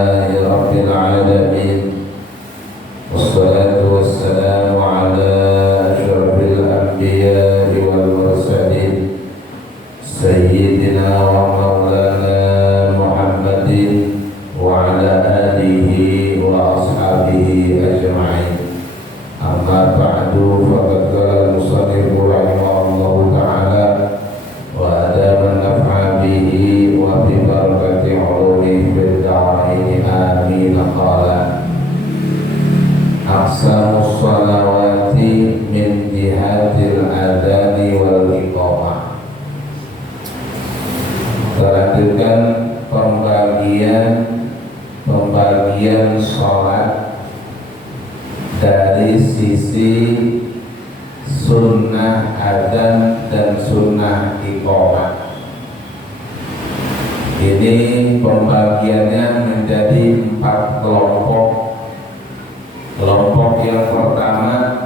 Alhamdulillahi Rabbil Alamin. Wassalatu wassalamu ala asyrafil anbiya'i wal mursalin Sayyidina wa maulana Muhammadin wa ala alihi wa ashabihi ajma'in. Amma ba'du, faqad qala al-musannifu rahimahullahu ta'ala wa adaman naf'a bihi wa bi barakati ulumi fid darain amin. Qala aqsamus salawati min jihatil adani wal iqamah. Terlanjutkan pembagian sholat dari sisi sunnah adzan dan sunnah iqamah. Ini pembagiannya menjadi 4 kelompok. Kelompok yang pertama,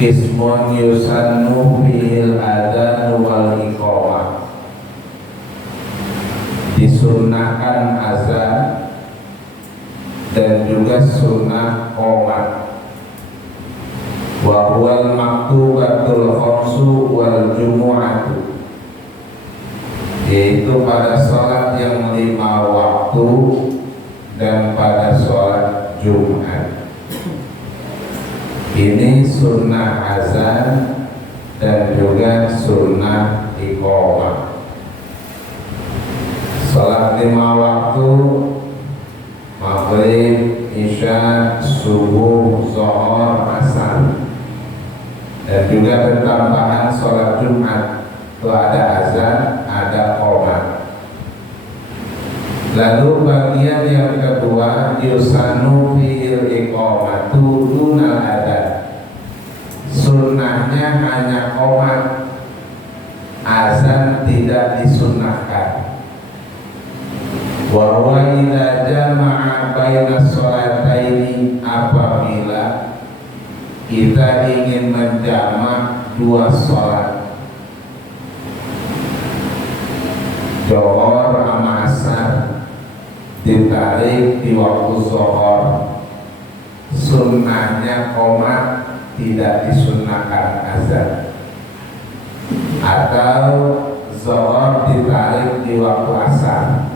qismun yusannu fil adzan wal iqamah, disunnahkan azan dan juga sunnah qomat. Wa huwal maktubatul khamsu wal jumu'atu, yaitu pada sholat yang 5 waktu dan pada sholat Jumat. Ini sunnah azan dan juga sunnah iqamah. Sholat 5 waktu, maghrib, isya, subuh, zuhur, asar, dan juga bertambahan sholat Jumat. Itu ada azan, ada qomat. Lalu bagian yang kedua, yusanu fil iqamatu dunal adzan, sunnahnya hanya qomat, azan tidak disunnahkan. Wa huwa idza jama'a baina sholataini, apabila kita ingin menjamak 2 sholat, zuhur sama asar, ditarik di waktu zuhur, sunnahnya qomat, tidak disunnahkan azan. Atau zuhur ditarik di waktu asar,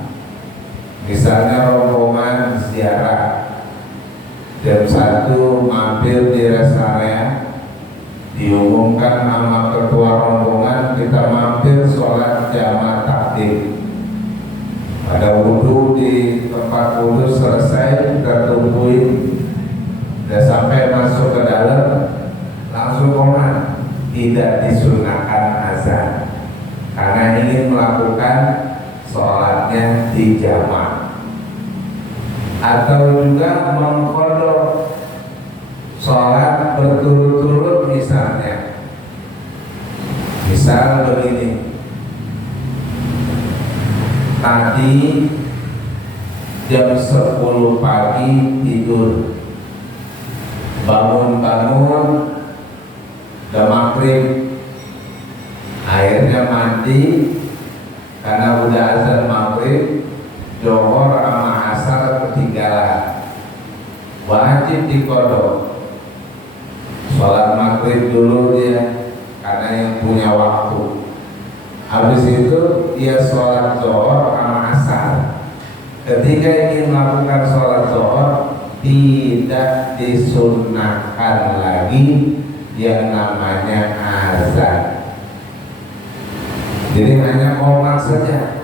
misalnya rombongan ziarah jam 1 mampir di rest area, diumumkan sama ketua rombongan, kita mampir sholat jamaah takdim. Ada wudhu di tempat wudhu selesai, kita tungguin, udah sampai masuk ke dalam, langsung qomat, tidak disunahkan azan, karena ingin melakukan sholatnya di jamaah. Atau juga mengqadha sholat berturut-turut, misalnya, misal begini, tadi jam 10 pagi tidur, bangun-bangun udah maghrib, akhirnya mandi karena udah azan maghrib, zuhur sama asar ketinggalan, wajib diqadha. Sholat maghrib dulu dia, karena yang punya waktu. Habis itu dia sholat zuhur sama asar. Ketika ingin melakukan sholat zuhur, tidak disunnahkan lagi yang namanya azan. Jadi hanya qomat saja.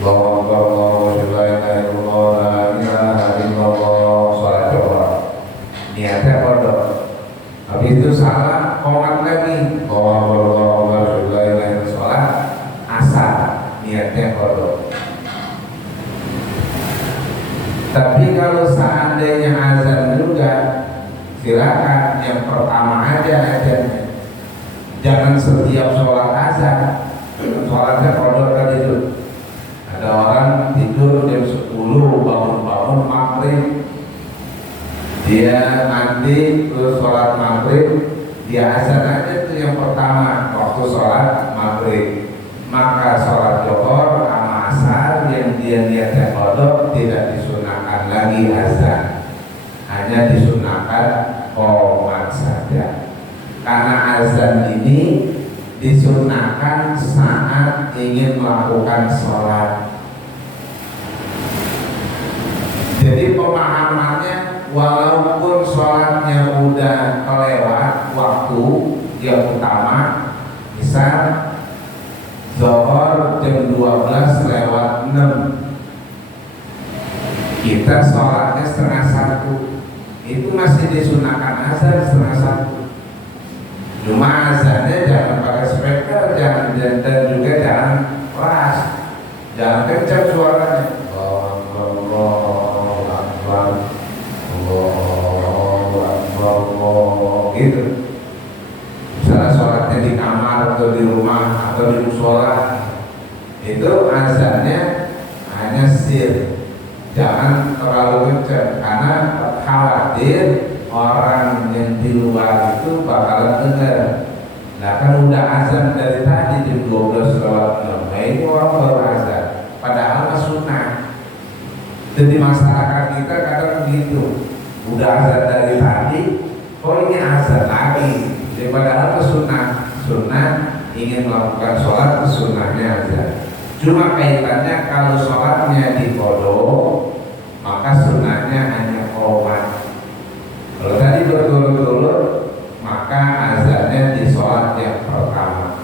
Allahu la ilaha illallah, sholat zuhur, niatnya qadha. Habis itu salah, qomat lagi, Allahu la ilaha illallah, sholat asar, niatnya qadha. Tapi kalau seandainya azan juga, silakan yang pertama aja azannya. Jangan setiap sholat azan, sholatnya qadha tadi itu. Ada orang tidur jam 10, bangun-bangun maghrib, dia mandi terus sholat maghrib, dia azan aja itu yang pertama waktu sholat maghrib. Maka sholat zuhur sama asar yang dia niatnya kodok tidak disunahkan lagi azan, hanya disunahkan qomat saja. Karena azan ini disunahkan saat ingin melakukan sholat. Jadi pemahamannya, walaupun sholatnya udah kelewat waktu yang utama, misal zuhur jam 12:06, kita sholatnya 12:30, itu masih disunahkan azan 12:30. Cuma azannya jangan pakai speaker, dan juga jangan keras, jangan kencang suaranya. Gitu. Misalnya sholatnya di kamar atau di rumah atau di musola, itu azannya hanya sir, jangan terlalu kencang, karena khawatir orang yang di luar itu bakalan dengar. Nah kan udah azan dari tadi jam 12:06, nah ini orang baru azan, padahal sunnah. Jadi masyarakat kita kadang begitu, udah azan dari tadi, kok ini azan lagi, jadi padahal sunnah ingin melakukan sholat, sunnahnya azan. Cuma kaitannya kalau sholatnya di kodok, maka sunnahnya hanya qomat. Kalau tadi berturut-turut, maka azannya di sholat yang pertama.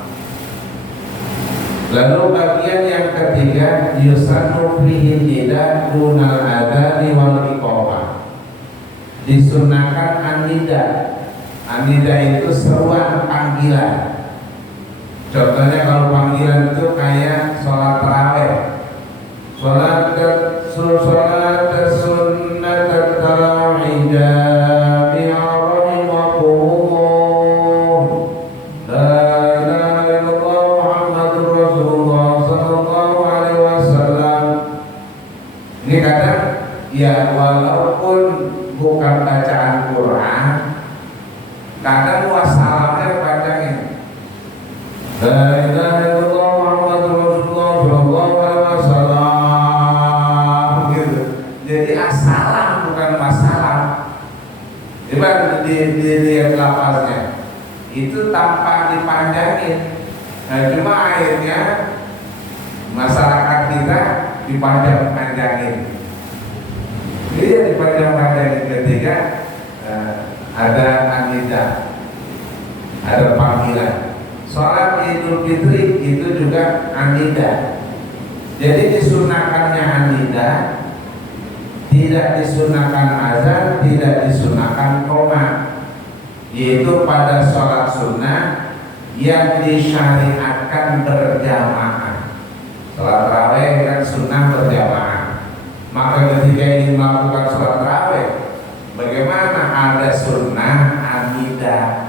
Lalu bagian yang ketiga, yusannu fihi nida dunal adani wal iqamah. Disunahkan anida. Anida itu seruan panggilan. Contohnya kalau panggilan itu kayak sholat tarawih, sholat sunnat tarawih jami'a rahimakumullah, la ilaha illallah Muhammadur Rasulullah sallallahu alaihi wasallam. Ini kadang ya walaupun bukan bacaan Quran, kadang wassalamnya bacanya la ilaha illallah Muhammadur Rasulullah sallallahu alaihi wasallam gitu. Jadi assalam bukan wassalam. Coba dilihat lafaznya, itu tanpa dipanjangin. Nah cuma akhirnya masyarakat kita dipanjang-panjangin. Dia dipanjang-panjangin ketika ada anidah, ada panggilan. Sholat Idul Fitri itu juga anidah. Jadi disunahkannya anidah, tidak disunahkan azan, tidak disunahkan qomat, yaitu pada sholat sunnah yang disyariatkan berjamaah. Sholat tarawih kan sunnah berjamaah. Maka ketika ingin melakukan sholat tarawih, bagaimana ada sunnah anidah?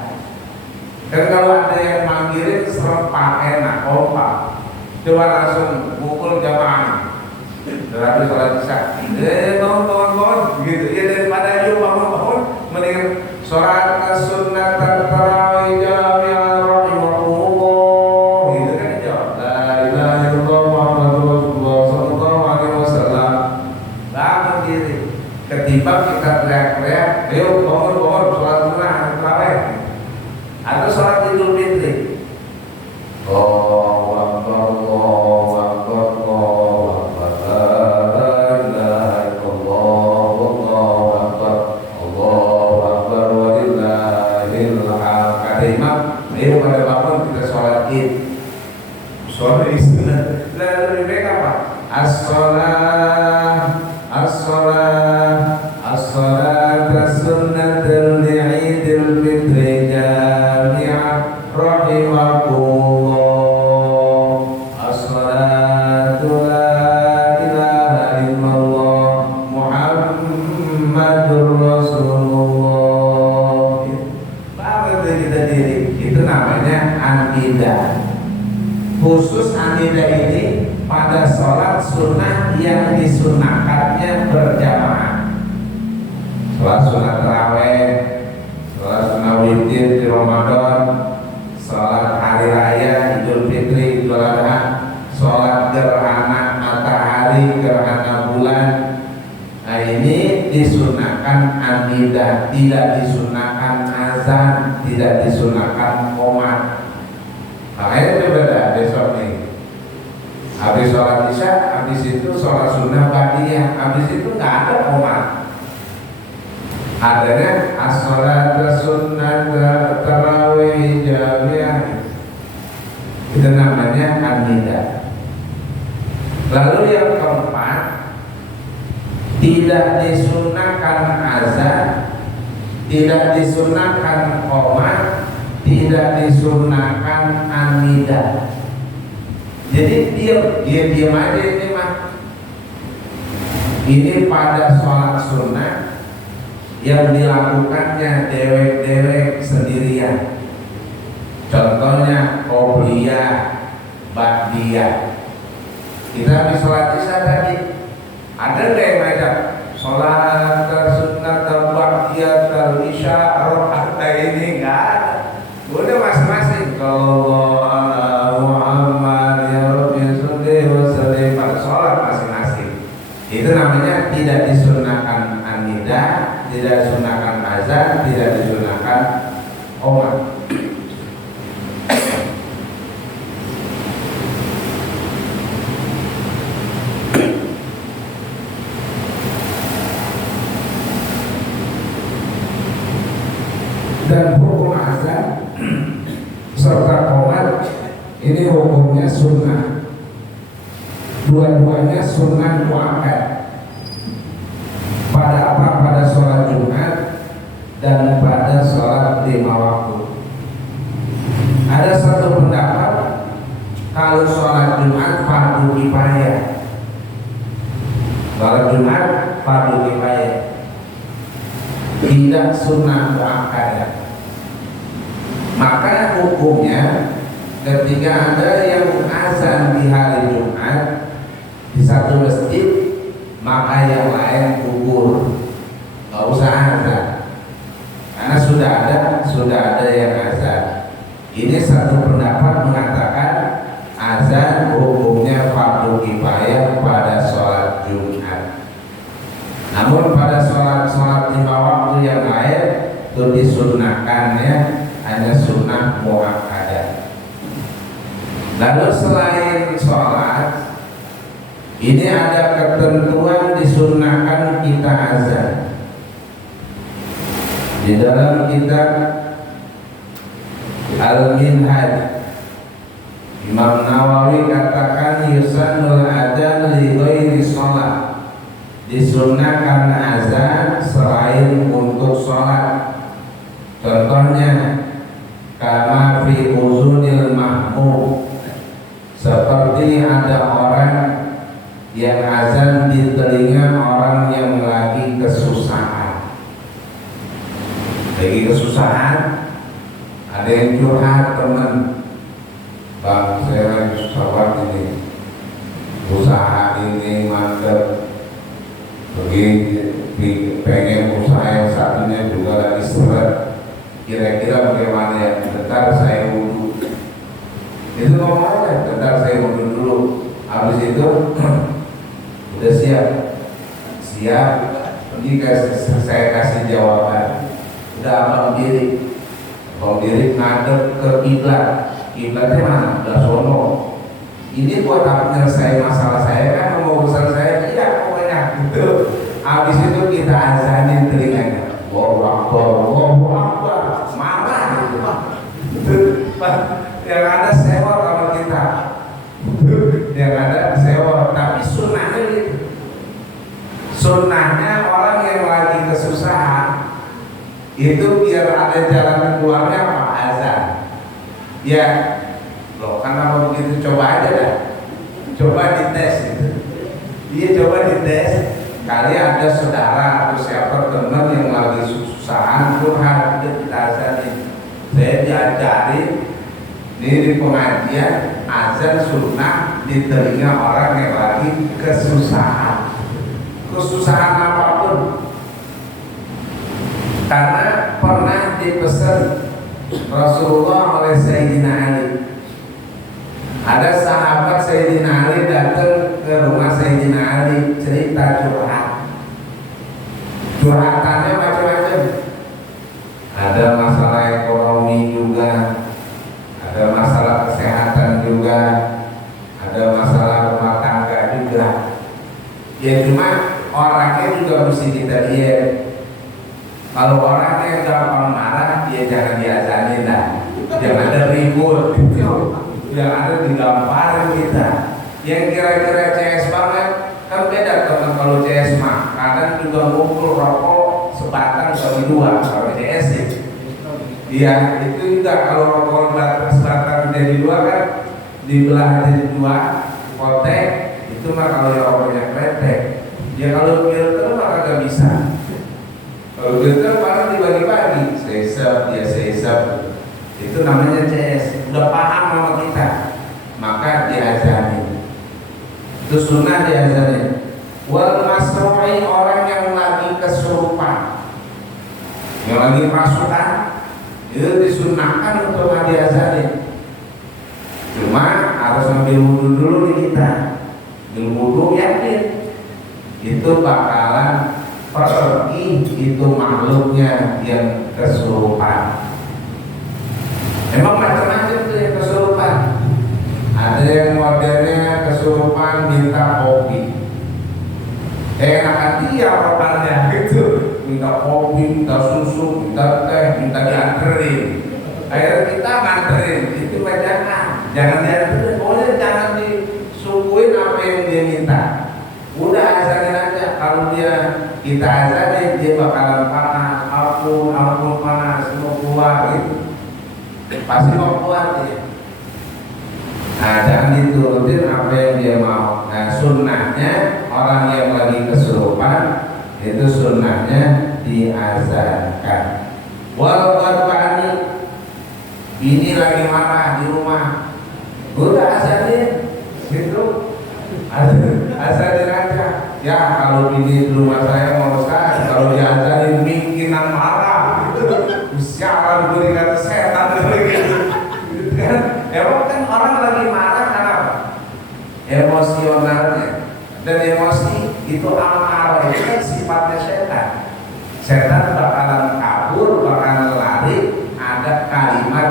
Dan kalau ada yang manggilin serempak enak, kompak, coba langsung pukul jamaah. Tetapi sholat isya, bangun, gitu. Ya daripada yuk bangun, mending sholat sunnat tarawih jami'a rahimahumullah, gitu kan dijawab. La ilaha illallah Muhammadur Rasulullah sallallahu alaihi wasallam. Bangun diri. Ketimbang kita teriak-teriak, ayo bangun sholat sunnah tarawih atau sholat Idul Fitri. Allahu Akbar, Allahu Akbar, Allahu Akbar, la ilaha illallah, Allahu Akbar, Allahu Akbar, walillahil hamd. Kata imam, ayo pada bangun kita sholat Id. Sholat istilah. Lebih baik apa? As-sholat, as-sholat, as-sholat as-sunnatul li'idil fitri jami'ah rahimakumullah. As-sholat disunahkan anidah, tidak disunahkan azan, tidak disunahkan qomat. Makanya itu beda besok nih. Habis sholat isya, habis itu sholat sunnah ba'diyah, habis itu nggak ada qomat. Adanya as-sholat sunnah tarawih jamiah. Itu namanya anidah. Lalu yang keempat, tidak disunahkan azan, tidak disunahkan qomat, tidak disunahkan anidah. Jadi diam aja ini mah. Ini pada sholat sunnah yang dilakukannya dewek-dewek sendirian. Contohnya qobliyah, ba'diyah. Kita habis sholat isya tadi, ada nggak yang ngajak sholat sunnah ba'diyah isya rokaat ini? Nggak ada. Udah masing-masing. Kalau itu namanya tidak disunahkan anidah, tidak disunahkan azan, tidak disunahkan qomat. Dan hukum azan serta qomat ini hukumnya sunnah. Dua-duanya sunnah muakkad. Pada apa? Pada sholat Jumat dan pada sholat 5 waktu. Ada satu pendapat kalau sholat Jumat fardu kifayah. Sholat Jumat fardu kifayah, tidak sunnah muakkad. Maka hukumnya ketika ada yang azan di hari Jumat di satu masjid, maka yang lain gugur, nggak usah azan, karena sudah ada yang azan. Ini satu pendapat mengatakan azan hukumnya fardu kifayah pada sholat Jumat. Namun pada sholat 5 waktu yang lain itu disunahkannya hanya sunnah muakkadah. Lalu selain sholat ini ada ketentuan disunahkan kita azan. Di dalam kitab Al-Minhaj, Imam Nawawi katakan yusannul adzan li ghairi shalah, disunahkan azan selain untuk sholat. Contohnya kama fi uzunil mahmum, seperti ada orang yang azan di telinga orang yang lagi kesusahan. Ada yang curhat teman, bang saya lagi susah banget ini, usaha ini mantep, begini pengen usaha yang satunya juga lagi seret, kira-kira bagaimana ya? Bentar saya wudhu. Itu ngomong aja, bentar saya wudhu dulu. Habis itu udah siap, ini saya kasih jawaban. Udah abang diri ngadep ke kiblat. Kiblatnya mana? Udah sono. Ini buat apa menyelesaikan masalah saya kan, mau urusan saya, iya pokoknya gitu. Habis itu kita azanin telinganya. Allahu Akbar, marah gitu. Yang ada sewa sama kita. Yang ada sewa, tapi sunnahnya gitu. Sunnahnya orang yang lagi kesusahan itu biar ada jalan keluarnya apa? Azan. Ya, loh karena begitu, coba aja dah. Coba dites gitu. Dia coba dites. Kali ada saudara atau siapa teman yang lagi kesusahan, curhat, kita azanin. Saya diajari di pengajian azan sunnah di telinga orang yang lagi kesusahan apapun. Karena pernah dipesan Rasulullah oleh Sayyidina Ali. Ada sahabat Sayyidina Ali datang ke rumah Sayyidina Ali cerita curhat. curhatannya macam-macam. Ada masalah ekonomi juga, ada masalah kesehatan juga, ada masalah rumah tangga juga. Ya cuma orangnya juga mesti kita lihat. Kalau orangnya gampang marah, ya jangan diazanin lah, jangan ada ribut gitu, yang ada digamparin kita. Yang kira-kira CS banget kan beda teman. Kalau CS mah kadang juga ngumpul rokok sebatang bagi dua. Kalau CS sih iya itu juga. Kalau rokok sebatang jadi dua kan dibelah jadi dua kotek, itu mah kalau yang rokoknya kretek. Ya kalau filter mah kagak bisa. Kalau filter paling dibagi-bagi, seisap dia seisap, itu namanya CS. Udah paham sama kita, maka diajarin. Itu sunnah diajarin. Wal masru'i, orang yang lagi kesurupan, yang lagi kerasukan, itu disunahkan untuk diajarin. Cuma harus ambil wudhu dulu nih kita. Ambil wudhu yakin itu bakalan pergi itu makhluknya yang kesurupan. Memang macam-macam tuh yang kesurupan. Ada yang modelnya kesurupan minta kopi. Enakan dia orangnya gitu, minta kopi, minta susu, minta teh, minta dianterin. Akhirnya kita nganterin, itu jangan dianterin, boleh jangan disuguhin apa yang dia minta. Udah ajarin aja, kalau dia kita ajarin dia bakalan panas, ampun panas, mau keluar gitu, pasti mau keluar dia. Nah jangan diturutin apa yang dia mau. Nah sunnahnya orang yang lagi kesurupan itu sunnahnya diazankan. Wal ghadbani, ini lagi marah di rumah, udah azanin gitu, azanin aja. Ya kalau ini di rumah saya mau Ustaz, kalau diazanin mungkinan marah gitu, sialan berikan setan gitu kan. Emang kan orang lagi marah karena apa? Emosionalnya. Dan emosi itu amarah, itu kan sifatnya setan. Setan bakalan kabur, bakalan lari. Ada kalimat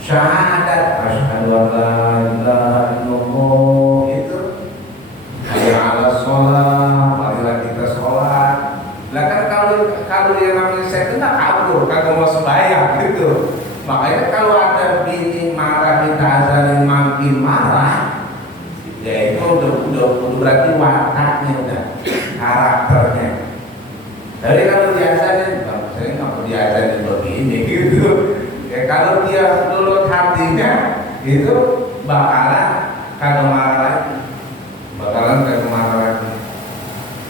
syahadat, asyhadu an la ilaha illallah, itu hayya 'alas shalah, marilah kita sholat. Lah kan kalau yang namanya setan tak kabur, kagak mau sembahyang gitu. Makanya kalau ada bini marah kita azanin makin marah, ya itu udah berarti wataknya, udah karakternya. Jadi kalau diajarin, saya nggak mau diajarin begini gitu. Ya kalau dia nurut hatinya, itu bakalan kagak marah lagi,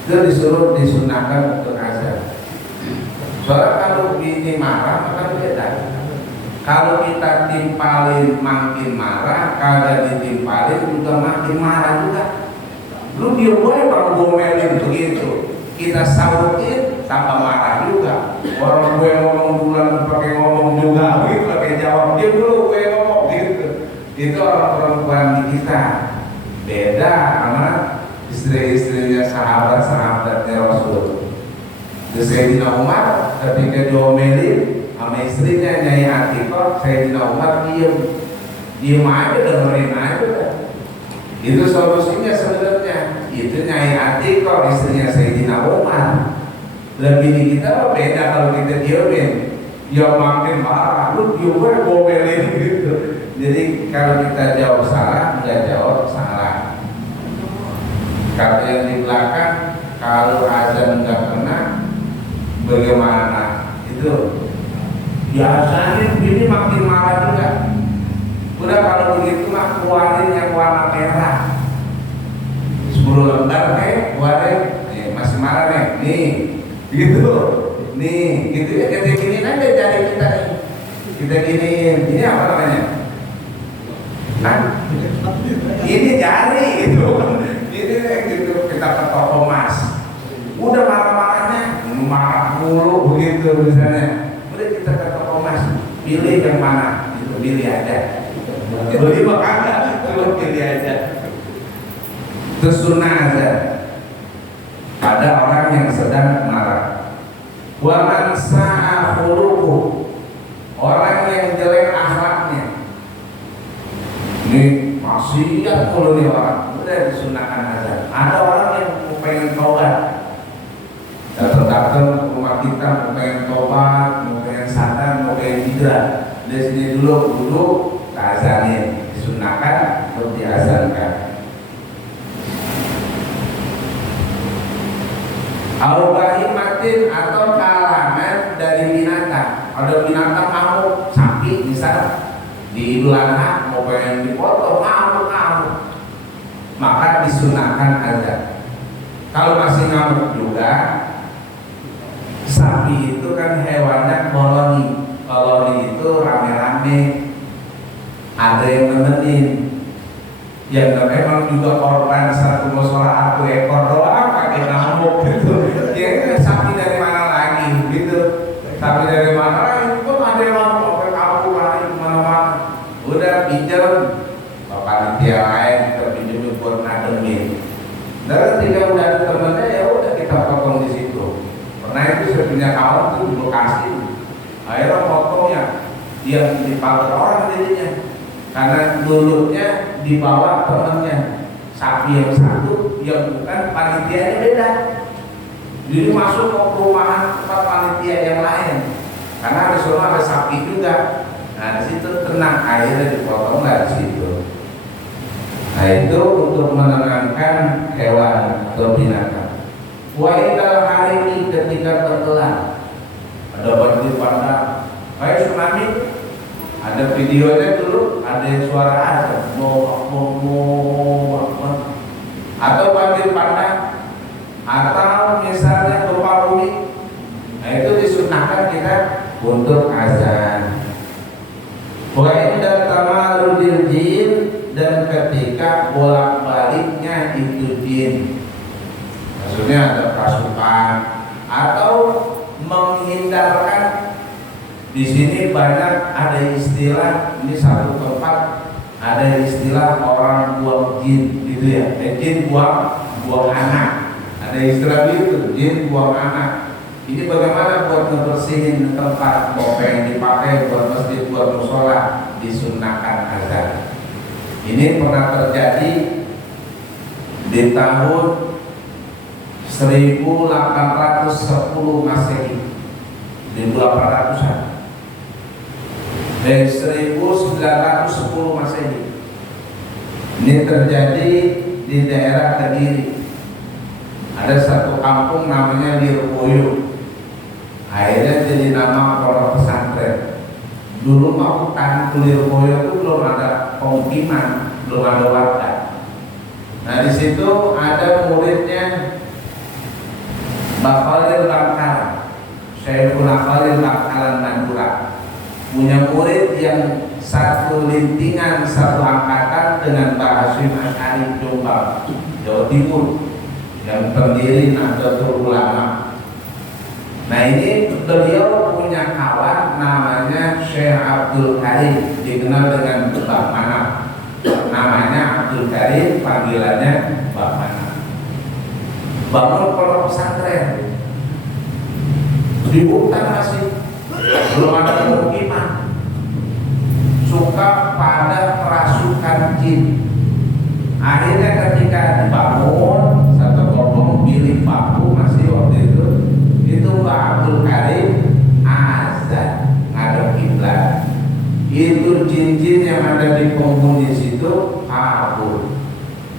Itu disuruh disunahkan untuk azan. Soalnya kalau bini marah, maka beda. Kalau kita timpalin makin marah, kagak ditimpalin juga makin marah juga. Lu dia boleh bang gomelin begitu, kita sautin tambah marah juga. Orang gue ngomong bulan pakai ngomong juga, gitu pakai jawab dia dulu gue ngomong gitu. Itu orang perempuan di kita beda sama istri-istrinya sahabat-sahabatnya Rasul. Itu Sayyidina Umar ketika diomelin sama istrinya Nyai Atiqah, Sayyidina Umar diem aja, dengerin aja. Itu solusinya sebenarnya. Itu Nyai Atiqah, istrinya Sayyidina Umar. Lebih di kita beda kalau kita diemin, ya makin marah, lu diem aja gomelin gitu. Jadi kalau kita jawab salah, nggak jawab salah. Kata yang di belakang, kalau azan nggak kena, bagaimana? Itu biasanya ini makin marah juga. Udah kalau begitu mah keluarin yang warna merah 10 lembar keluarin. Nih masih marah nih gitu nih gitu ya, kita giniin aja jari kita nih, kita giniin. Ini apa namanya? Nah ini jari gitu. Ini gitu kita ke toko emas, udah marah-marahnya marah mulu begitu misalnya. Udah kita ke toko emas, pilih yang mana, itu pilih aja. Beli makanan, lu pilih aja. Itu sunnah aja pada orang yang sedang marah. Wa man sa'a khuluquhu, orang yang jelek akhlaknya. Ini maksiat mulu nih orang, udah disunahkan azan. Ada orang yang pengen taubat, datang ke rumah kita mau pengen taubat, mau pengen sadar, mau pengen hijrah. Di sini dulu azanin, disunahkan untuk diazankan. Al-bahimatin atau kalangan dari binatang. Ada binatang ngamuk, sapi misal di Idul Adha mau pengen dipotong ngamuk, maka disunahkan azan. Kalau masih ngamuk juga, sapi itu kan hewannya koloni. Koloni itu rame-rame, ada yang nemenin. Yang memang juga korban satu musola 1 ekor doang pakai ngamuk gitu. Ya sapi dari mana lagi gitu? Sapi dari mana lagi? Pun ada yang pakai kampung lari kemana-mana. Udah pinjam, bapak panitia lain kita pinjemin buat nademin. Dan tidak udah ada temennya ya udah kita potong di situ. Pernah itu saya punya kawan tuh di Bekasi. Akhirnya potongnya dia dipakai orang jadinya. Karena mulutnya dibawa temannya, sapi yang satu yang bukan panitianya beda. Jadi masuk ke perumahan tempat panitia yang lain. Karena di sana ada sapi juga. Nah di situ tenang, akhirnya dipotong dari situ. Nah itu untuk menenangkan hewan atau binatang. Wa idal hari ketika tenggelam, ada banjir bandang, kayak tsunami. Ada videonya dulu, ada yang suara azan, atau banjir bandang, atau misalnya gempa bumi. Nah itu disunahkan kita untuk azan. Wa inda tamarudil jin, dan ketika bolak-baliknya itu jin, maksudnya ada pasukan atau menghindarkan. Di sini banyak ada istilah, ini satu tempat ada istilah orang buang jin gitu ya. Jin buang anak. Ada istilah itu, jin buang anak. Ini bagaimana buat ngebersihin tempat, mau pengen dipakai buat masjid, buat musola, disunahkan azan. Ini pernah terjadi di tahun 1810 Masehi, di 1800-an. Dari 1910 Masehi. Ini terjadi di daerah Kediri. Ada satu kampung namanya Lirboyo. Akhirnya jadi nama pondok pesantren. Dulu mau hutan Lirboyo itu belum ada pemukiman, belum ada warga. Nah di situ ada muridnya Mbak Khalil Bangkalan, Syekhul Khalil Bangkalan Madura. Punya murid yang satu lintingan, satu angkatan dengan Mbah Hasyim Asy'ari Jombang, Jawa Timur, yang pendiri Nahdlatul Ulama. Nah ini beliau punya kawan namanya Syekh Abdul Karim, dikenal dengan Mbah Manaf. Namanya Abdul Karim, panggilannya Mbah Manaf. Bangun pondok pesantren di hutan, masih belum ada pemukiman, suka pada kerasukan jin. Akhirnya ketika dibangun satu kelompok bilik bambu, masih waktu itu Mbak Abdul Karim azan ngadep kiblat. Itu jin-jin yang ada di penghuni situ kabur,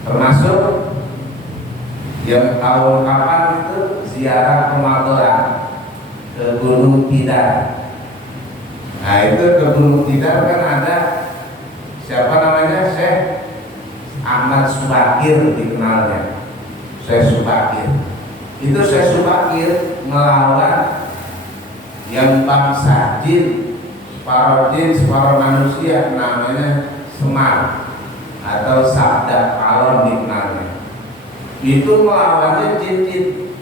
termasuk yang tahun kapan itu ziarah ke Magelang, ke Gunung Tidar. Nah itu ke Gunung Tidar kan ada siapa namanya, Syekh Ahmad Subakir dikenalnya, Syekh Subakir. Itu Syekh Subakir melawan yang bangsa jin, separuh manusia, namanya Semar atau Sabda Kalon dikenalnya. Itu melawannya jin-jin.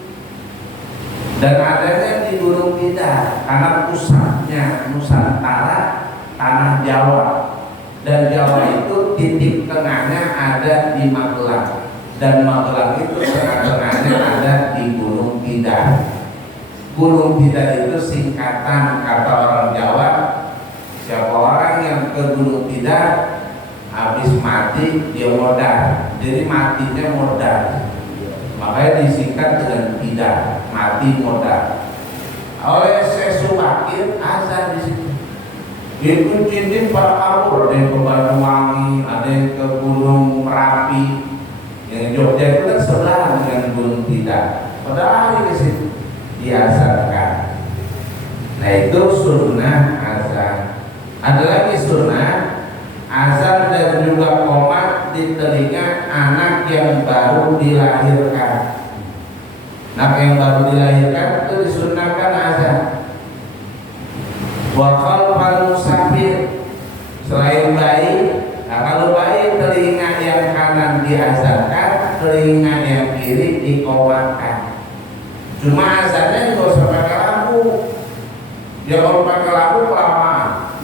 Dan adanya di Gunung Tidar, karena pusatnya Nusantara, tanah Jawa, dan Jawa itu titik tengahnya ada di Magelang, dan Magelang itu tengah-tengahnya ada di Gunung Tidar. Gunung Tidar itu singkatan kata orang Jawa. Siapa orang yang ke Gunung Tidar habis mati dia modal, jadi matinya modal, makanya disingkat dengan Tidar, mati modal. Oleh Syekh Subakir azan di situ. Itu cincin para kabur, ada yang ke Banyuwangi, ada yang ke Gunung Merapi. Yang Jogja itu kan sebelah dengan Gunung Tidar. Padahal di situ diazankan. Nah itu sunnah azan. Ada lagi sunnah azan dan juga qomat di telinga anak yang baru dilahirkan. Anak yang baru dilahirkan itu disunnahkan azan. Wa khalfal musafir, selain bayi. Nah kalau bayi telinga yang kanan diazankan, telinga yang kiri dikomatkan. Cuma azannya nggak usah pakai lagu. Ya kalau pakai lagu kelamaan.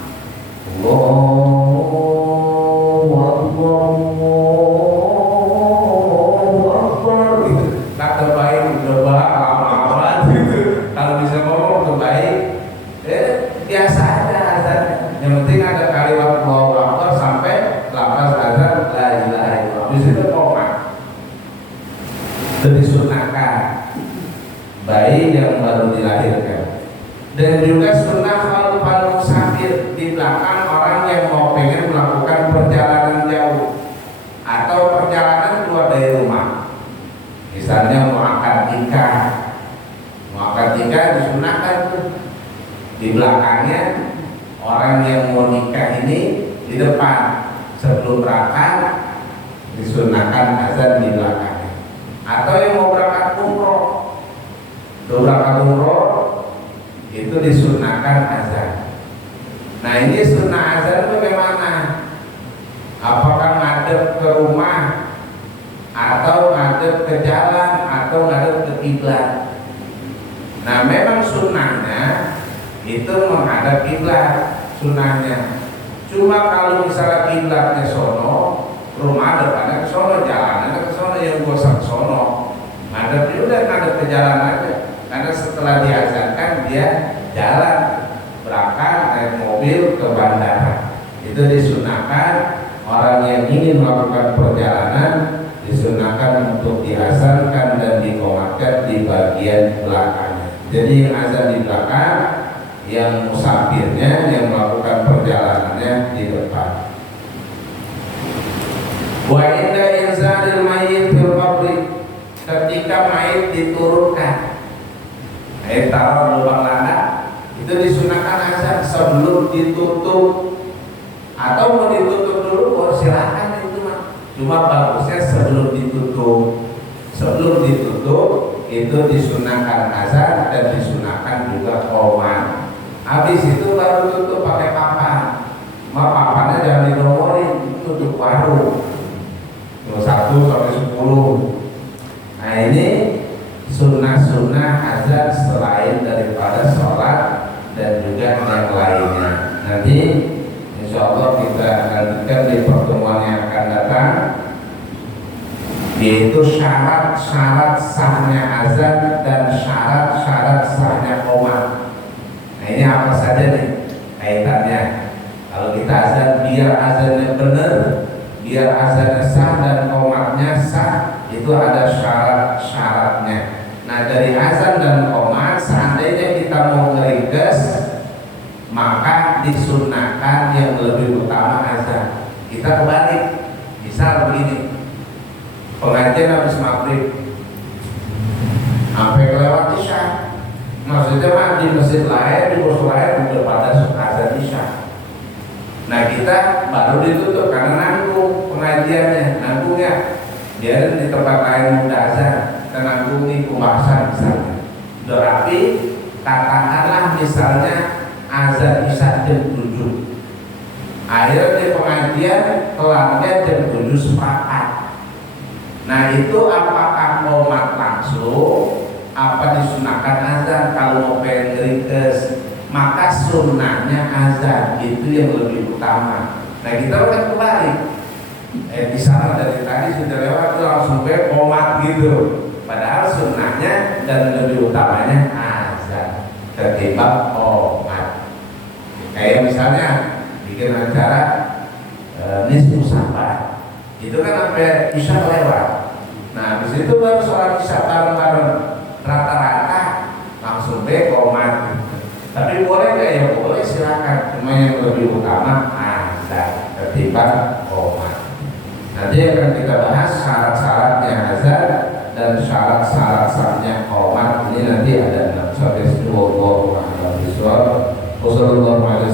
Allahu Akbar gitu. Tak terbaik udah lama-lama gitu. Kalau bisa ngomong terbaik, biasa aja azannya. Yang penting ada kalimat Allahu Akbar sampai lafaz azan la ilaha illallah. Di situ qomat. Itu disunahkan bayi yang baru dilahirkan. Dan juga sunnah khalfal musafir, di belakang orang yang mau pengen melakukan perjalanan jauh atau perjalanan keluar dari rumah. Misalnya mau akad nikah, disunahkan tuh di belakangnya orang yang mau nikah ini, di depan sebelum berangkat disunahkan azan di belakangnya. Atau yang mau berangkat umroh, itu disunahkan azan. Nah ini sunnah azan bagaimana? Apakah ngadep ke rumah, atau ngadep ke jalan, atau ngadep ke kiblat? Nah memang sunnahnya itu menghadap kiblat, sunnahnya. Cuma kalau misalnya kiblatnya sono, rumah depannya ke sono, jalannya ke sono, yang bosan ke sono, ngadep udah ngadep ke jalan aja. Karena setelah diazankan dia jalan, berangkat naik mobil ke bandara. Itu disunahkan orang yang ingin melakukan perjalanan, disunahkan untuk diazankan dan dikomatkan di bagian belakangnya. Jadi yang azan di belakang, yang musafirnya yang melakukan perjalanannya di depan. Wa inda inzalil mayyit fil qabri, ketika mayit diturunkan, taruh lubang landak, itu disunahkan azan sebelum ditutup. Atau mau ditutup dulu, silakan itu mah. Cuma bagusnya sebelum ditutup. Sebelum ditutup itu disunahkan azan dan disunahkan juga qomat. Habis itu baru tutup pakai papan. Papannya jangan dinomorin, tutup baru. 1 sampai 10. Nah ini sunnah-sunnah azan selain daripada sholat dan juga yang lainnya. Nanti insya Allah kita lanjutkan di pertemuan yang akan datang, yaitu syarat-syarat sahnya azan dan syarat-syarat sahnya qomat. Nah ini apa saja nih kaitannya? Kalau kita azan, biar azannya benar, biar azannya sah dan qomatnya sah, itu ada syarat-syaratnya. Nah dari azan dan qomat, seandainya kita mau ngeringkes, maka disunahkan yang lebih utama azan. Kita kebalik. Misal begini, pengajian habis maghrib sampai kelewat isya, maksudnya mah di masjid lain, di musola lain udah pada azan isya. Nah kita baru ditutup karena nanggung pengajiannya, nanggungnya biarin di tempat lain udah azan, kita nanggungi pembahasan misalnya. Udah rapi, katakanlah misalnya azan isya jam 7, akhirnya di pengajian kelarnya jam 7 sepakat. Nah itu apakah qomat langsung, apa disunahkan azan? Kalau mau pengen ringkes, maka sunnahnya azan, itu yang lebih utama. Nah kita kan kembali, di sana dari tadi sudah lewat langsung ke qomat gitu. Padahal sunnahnya dan lebih utamanya azan. ketimbang komat. Kayak misalnya bikin acara nisfu sabar, itu kan sampai isya lewat. Nah habis itu baru sholat isya bareng-bareng, rata-rata langsung komat. Tapi boleh nggak ya? Boleh, silakan. Cuma yang lebih utama azan ketimbang komat. Nanti akan kita bahas syarat-syaratnya azan dan syarat-syarat sahnya komat. Ini nanti ada 6 sampai 10 wassalamualaikum warahmatullahi wabarakatuh.